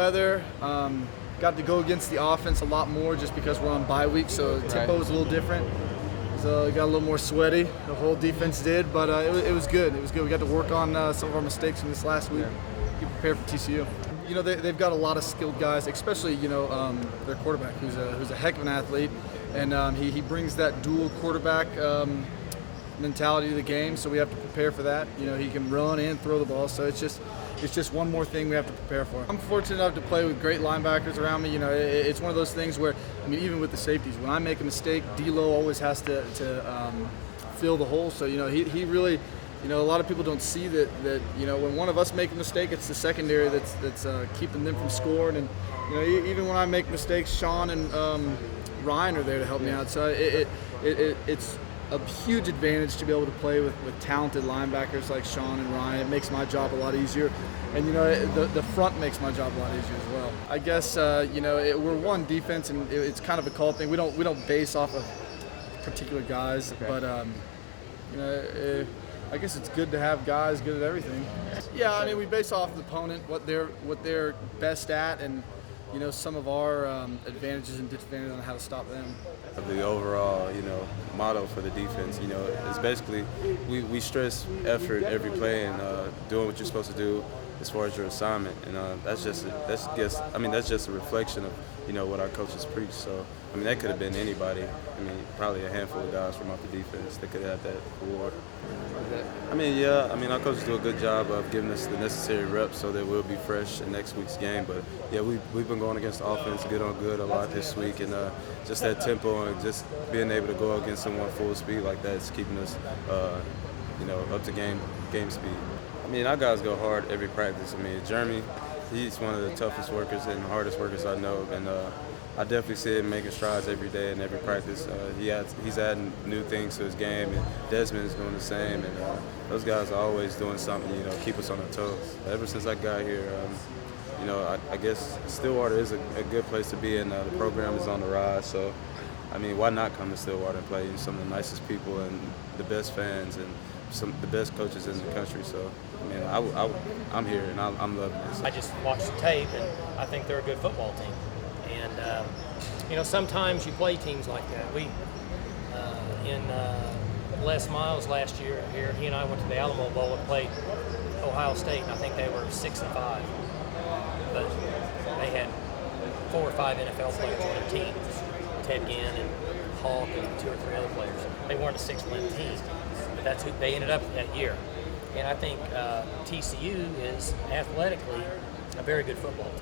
weather. Got to go against the offense a lot more just because we're on bye week, so the tempo was a little different. So it got a little more sweaty. The whole defense did, but it was good. It was good. We got to work on some of our mistakes from this last week. Get prepared for TCU. You know, they've got a lot of skilled guys, especially, you know, their quarterback, who's a heck of an athlete, and he brings that dual quarterback mentality to the game. So we have to prepare for that. You know, he can run and throw the ball. So it's just one more thing we have to prepare for. I'm fortunate enough to play with great linebackers around me. You know, it's one of those things where, I mean, even with the safeties, when I make a mistake, D-Lo always has to fill the hole. So, you know, he really, you know, a lot of people don't see that you know, when one of us make a mistake, it's the secondary that's keeping them from scoring. And, you know, even when I make mistakes, Shawn and Ryan are there to help me out. So it's a huge advantage to be able to play with talented linebackers like Shawn and Ryan. It makes my job a lot easier, and you know, the front makes my job a lot easier as well. I guess you know, we're one defense, and it's kind of a call thing. We don't base off of particular guys, but you know, I guess it's good to have guys good at everything. Yeah, I mean, we base off the opponent, what they're best at, and you know, some of our advantages and disadvantages on how to stop them. The overall, you know, motto for the defense, you know, is basically we stress effort every play and doing what you're supposed to do as far as your assignment, and that's just a reflection of, you know, what our coaches preach. So I mean, that could have been anybody. I mean, probably a handful of guys from off the defense that could have that award. I mean, yeah, I mean, our coaches do a good job of giving us the necessary reps so that we'll be fresh in next week's game. But yeah, we've been going against the offense good on good a lot this week, and just that tempo and just being able to go against someone full speed like that is keeping us, you know, up to game speed. I mean, our guys go hard every practice. I mean, Jeremy, he's one of the toughest workers and hardest workers I know, and I definitely see him making strides every day and every practice. He's adding new things to his game, and Desmond is doing the same. And those guys are always doing something, you know, keep us on our toes. Ever since I got here, you know, I guess Stillwater is a good place to be, and the program is on the rise. So, I mean, why not come to Stillwater and play some of the nicest people and the best fans and some of the best coaches in the country? So, I mean, I'm here and I'm loving this. I just watched the tape, and I think they're a good football team. And you know, sometimes you play teams like that. We in Les Miles last year here, he and I went to the Alamo Bowl and played Ohio State, and I think they were 6-5. But they had 4 or 5 NFL players on their team, Ted Ginn and Hawk and 2 or 3 other players. They weren't a 6-win team, but that's who they ended up that year. And I think TCU is athletically a very good football team.